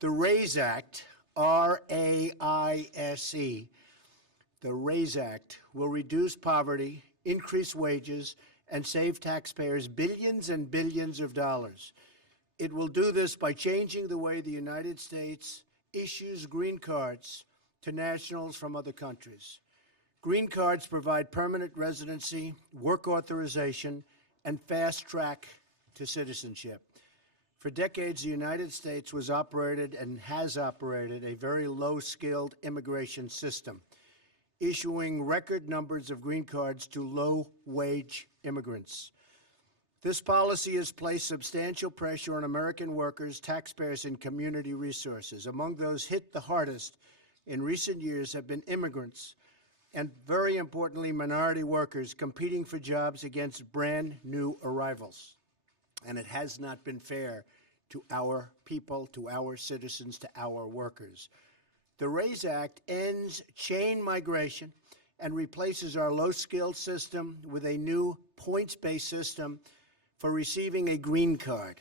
The RAISE Act, R-A-I-S-E, the RAISE Act will reduce poverty, increase wages, and save taxpayers billions and billions of dollars. It will do this by changing the way the United States issues green cards to nationals from other countries. Green cards provide permanent residency, work authorization, and fast track to citizenship. For decades, the United States was operated and has operated a very low-skilled immigration system, issuing record numbers of green cards to low-wage immigrants. This policy has placed substantial pressure on American workers, taxpayers, and community resources. Among those hit the hardest in recent years have been immigrants and, very importantly, minority workers competing for jobs against brand new arrivals. And it has not been fair to our people, to our citizens, to our workers. The RAISE Act ends chain migration and replaces our low-skilled system with a new points-based system for receiving a green card.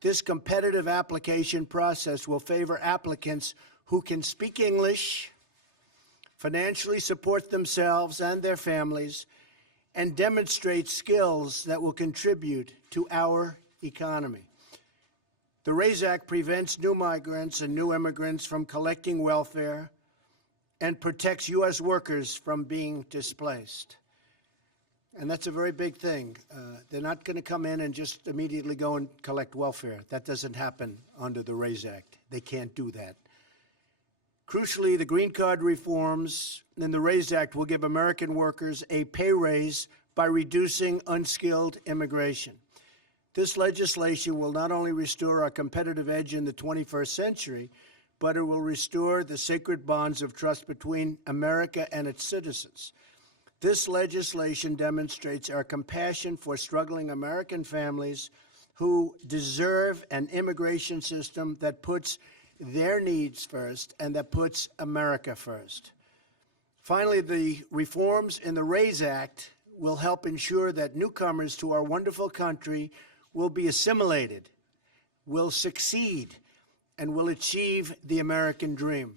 This competitive application process will favor applicants who can speak English, financially support themselves and their families, and demonstrate skills that will contribute to our economy. The RAISE Act prevents new migrants and new immigrants from collecting welfare and protects U.S. workers from being displaced. And that's a very big thing. They're not going to come in and just immediately go and collect welfare. That doesn't happen under the RAISE Act. They can't do that. Crucially, the green card reforms in the RAISE Act will give American workers a pay raise by reducing unskilled immigration. This legislation will not only restore our competitive edge in the 21st century, but it will restore the sacred bonds of trust between America and its citizens. This legislation demonstrates our compassion for struggling American families who deserve an immigration system that puts their needs first and that puts America first. Finally, the reforms in the RAISE Act will help ensure that newcomers to our wonderful country will be assimilated, will succeed, and will achieve the American dream.